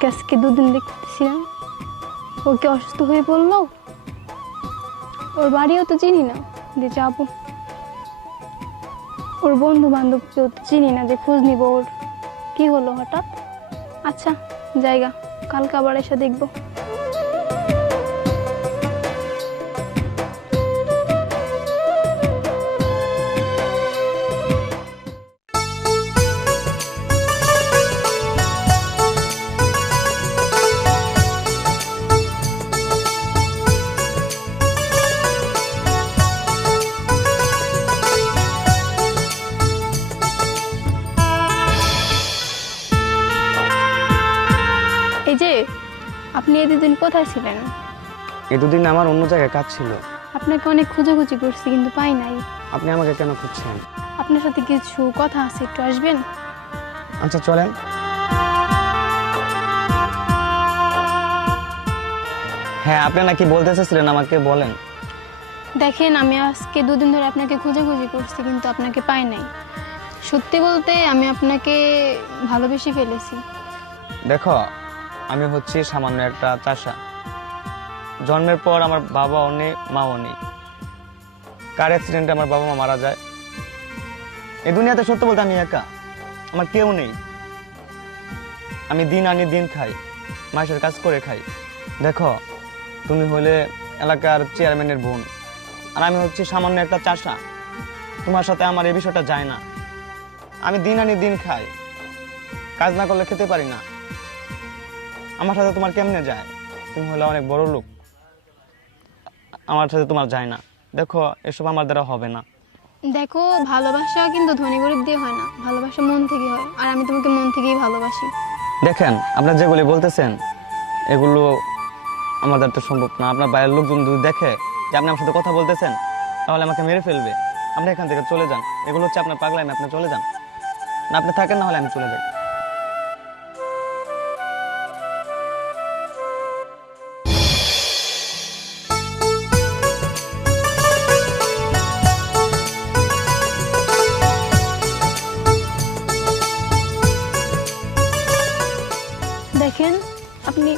ভাইয়াকে আজকে দুদিন দেখতেছি না, ও কি অসুস্থ হয়ে পড়লো? ওর বাড়িও তো চিনি না যে যাবো, ওর বন্ধু বান্ধবকেও তো চিনি না যে খোঁজ নিব ওর কি হলো হঠাৎ। আচ্ছা জায়গা, কালকে আবার এসে দেখবো। এই যে আপনি এই দুদিন কোথায় ছিলেন? এই দুদিন আমার অন্য জায়গায় কাজ ছিল। আপনাকে অনেক খোঁজাখুঁজি করছি কিন্তু পাই নাই। আপনি আমাকে কেন খুঁজছেন? আপনার সাথে কিছু কথা আছে, একটু আসবেন? আচ্ছা চলেন। হ্যাঁ, আপনি নাকি বলতে চাচ্ছিলেন, আমাকে বলেন। দেখেন, আমি আজকে দুদিন ধরে আপনাকে খোঁজাখুঁজি করছি কিন্তু আপনাকে পাই নাই। সত্যি বলতে আমি আপনাকে ভালোবেসে ফেলেছি। দেখো, আমি হচ্ছি সামান্য একটা চাষা। জন্মের পর আমার বাবাও নেই, মাও নেই। কার অ্যাক্সিডেন্টে আমার বাবা মা মারা যায়। এই দুনিয়াতে সত্য বলতে আমি একা, আমার কেউ নেই। আমি দিন আনি দিন খাই, মাসের কাজ করে খাই। দেখো, তুমি হলে এলাকার চেয়ারম্যানের বোন, আর আমি হচ্ছি সামান্য একটা চাষা। তোমার সাথে আমার এই বিষয়টা যায় না। আমি দিন আনি দিন খাই, কাজ না করলে খেতে পারি না। আমার সাথে তোমার কেমনে যায়? তুমি হলে অনেক বড় লোক, আমার সাথে তোমার যায় না। দেখো, এসব আমার দ্বারা হবে না। দেখো, ভালোবাসা কিন্তু ধনী গরিব দিয়ে হয় না, ভালোবাসা মন থেকে হয়, আর আমি তোমাকে মন থেকেই ভালোবাসি। দেখেন, আপনার যেগুলি বলতেছেন এগুলো আমার দ্বারা তো সম্ভব না। আপনার বাইরের লোকজন যদি দেখে যে আপনি আমার সাথে কথা বলতেছেন, তাহলে আমাকে মেরে ফেলবে। আপনি এখান থেকে চলে যান। এগুলো হচ্ছে আপনার পাগলামি, আপনি চলে যান। না আপনি থাকেন, না হলে আমি চলে যাই। দেখেন, আপনি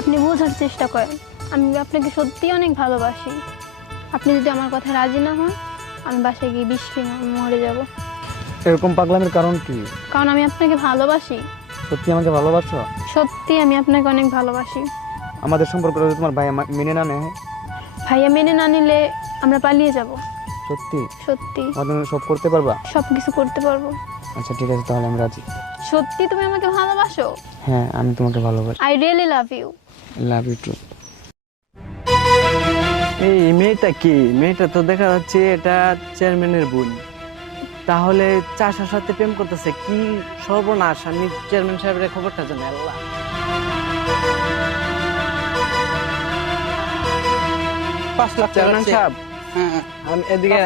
আপনি বোঝার চেষ্টা করেন, আমি আপনাকে সত্যি অনেক ভালোবাসি। আপনি যদি আমার কথা রাজি না হন, আমি বাসায় গিয়ে বিষ খেয়ে মরে যাব। এরকম পাগলামির কারণ কি? কারণ আমি আপনাকে ভালোবাসি। সত্যি আমাকে ভালোবাসো? সত্যি আমি আপনাকে অনেক ভালোবাসি। আমাদের সম্পর্ক যদি তোমার ভাই মেনে না নেয়? ভাইয়া মেনে না নিলে আমরা পালিয়ে যাব। সত্যি? সত্যি। তুমি সব করতে পারবা? সব কিছু করতে পারবো। আচ্ছা ঠিক আছে, তাহলে আমি রাজি। সত্যি তুমি আমাকে ভালোবাসো? হ্যাঁ, আমি তোমাকে ভালোবাসি। I really love you. Love you too. এই মেয়েটা কি? মেয়েটা তো দেখা যাচ্ছে এটা চেয়ারম্যানের বোন। তাহলে চাষার সাথে প্রেম করতেছে, কি সর্বনাশ! আমি চেয়ারম্যান সাহেবের খবরটা জানি। আল্লাহ, চেয়ারম্যান সাহেব, আমি এদিকে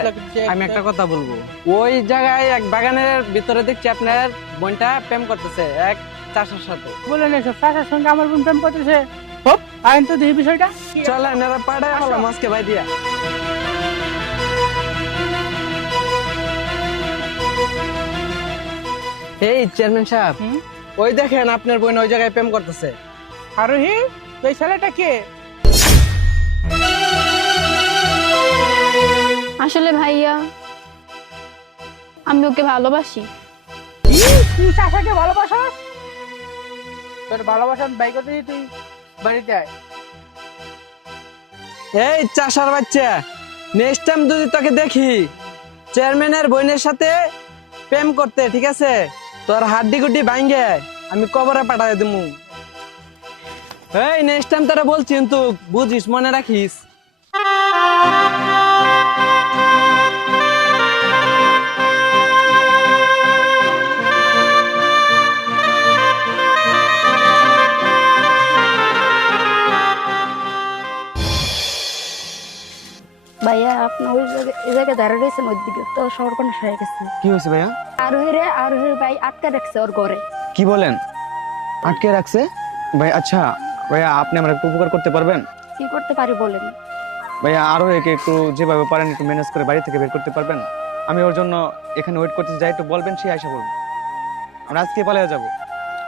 আমি একটা কথা বলবো। ওই জায়গায় এক বাগানের ভিতরে দেখছি আপনার বোনটা প্রেম করতেছে এক চাষার সাথে। বলেন এসব চাষার সঙ্গে আমার বোন প্রেম করতেছে? হোপ, আইন তো দেখি বিষয়টা। চলেন এরা পাড়ায় হলো মাছকে ভাই দিয়া। এই চেয়ারম্যান সাহেব, ওই দেখেন আপনার বোন ওই জায়গায় প্রেম করতেছে। আরোহী, ওই ছেলেটা কে? আসলে ভাইয়া, আমি ওকে ভালোবাসি। তুই চাষাকে ভালোবাসা? তোর ভালোবাসার বাইক করতে তুই বাড়িতে আয়। এই চাষার বাচ্চা, নেক্সট টাইম যদি তোকে দেখি চেয়ারম্যানের বোনের সাথে প্রেম করতে, ঠিক আছে, তোর হাড্ডি গুড্ডি ভাঙ্গে আমি কবরে পাঠাই দিমু। এই নেক্সট টাইম তোরা বলছি কিন্তু বুঝিস, মনে রাখিস। ভাইয়া আপনার ওই জায়গায় দাঁড়িয়ে রয়েছেন, ওই দিকে তো সর্বনাশ হয়ে গেছে। কি হয়েছে ভাইয়া? আরোহীর ভাই আটকে রাখছে ওর ঘরে। কি বলেন? আটকে রাখছে? ভাই আচ্ছা ভাইয়া, আপনি আমার একটু উপকার করতে পারবেন? কি করতে পারি বলেন? ভাইয়া, আরো একে একটু যেভাবে পারেন একটু ম্যানেজ করে বাড়ি থেকে বের করতে পারবেন? আমি ওর জন্য এখানে ওয়েট করতে যাই, একটু বলবেন, সে আইসা বলবো। আমরা আজকে পালিয়ে যাবো।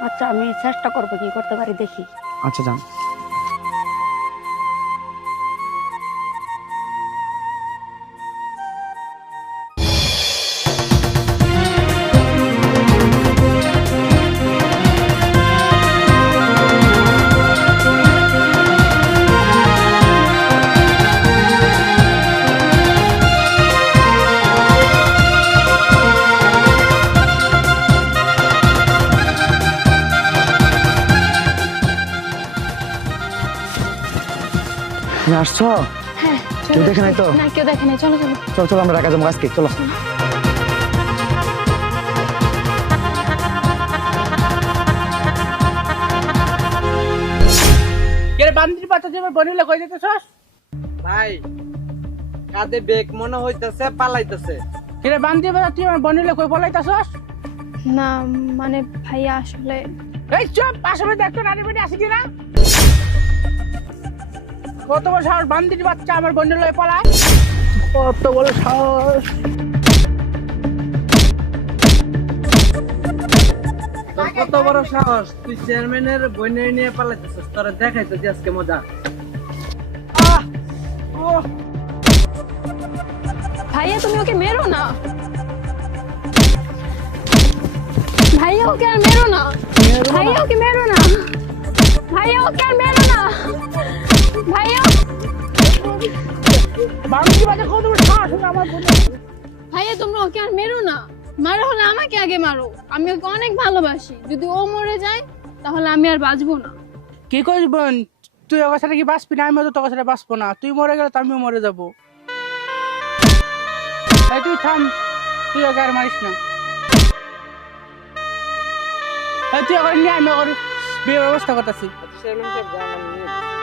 আচ্ছা আমি চেষ্টা করবো কি করতে পারি দেখি। আচ্ছা যান। তুমি আসছো? হ্যাঁ কেউ দেখে নাই তো? না কেউ দেখে নাই, চলো চলো। চলো চলো আমরা ঢাকা যাবো আজকে, চলো। কে বান্দির বাচ্চা তুমি বনিলে কই যেতেছস? ভাই কাঁধে বেগ মনে হইতেছে পালাইতেছে। কে বান্দির বাচ্চা তুই আমার বনিলে কই পলাইতাছস? না মানে ভাইয়া আসলে এই চুপ, আসলে দেখতো নারী বাড়ি আসি কিনা? কত বড় সাহস বান্দির বাচ্চা আমার বনিলে পলায়? কত বড় সাহস! তোর কত বড় সাহস, তুই চেয়ারম্যানের বইনে নিয়ে পালাইতেছিস, তোরা দেখাইতেছি আজকে মজা। ওহ, ভাইয়া তুমি ওকে মেরো না, ভাইয়া ওকে আর মেরো না, ভাইয়া ওকে মেরো না, ভাইয়া ওকে আর মেরো না, ভাইয়া বান্দির বাচ্চা কত বড় সাহস আমার বনিলে! ভাইয়া তোমরা ওকে আর মেরো না, মারো হলে আমাকে আগে মারো, আমি ওকে অনেক ভালোবাসি, যদি ও মরে যায় তাহলে আমি আর বাঁচবো না। কি করিস বোন, তুই ওর সাথে কি বাঁচবি না? আমিও তো তোর সাথে বাঁচবো না। তুই মরে গেলে তো আমিও মরে যাবো। এই তুই থাম, তুই ওকে আর মারিস না। এই তুই ওকে নিয়ে আমি ওর বিয়ের ব্যবস্থা করতেছি। চেয়ারম্যান সাহেব যান, আমি নিয়ে যাচ্ছি।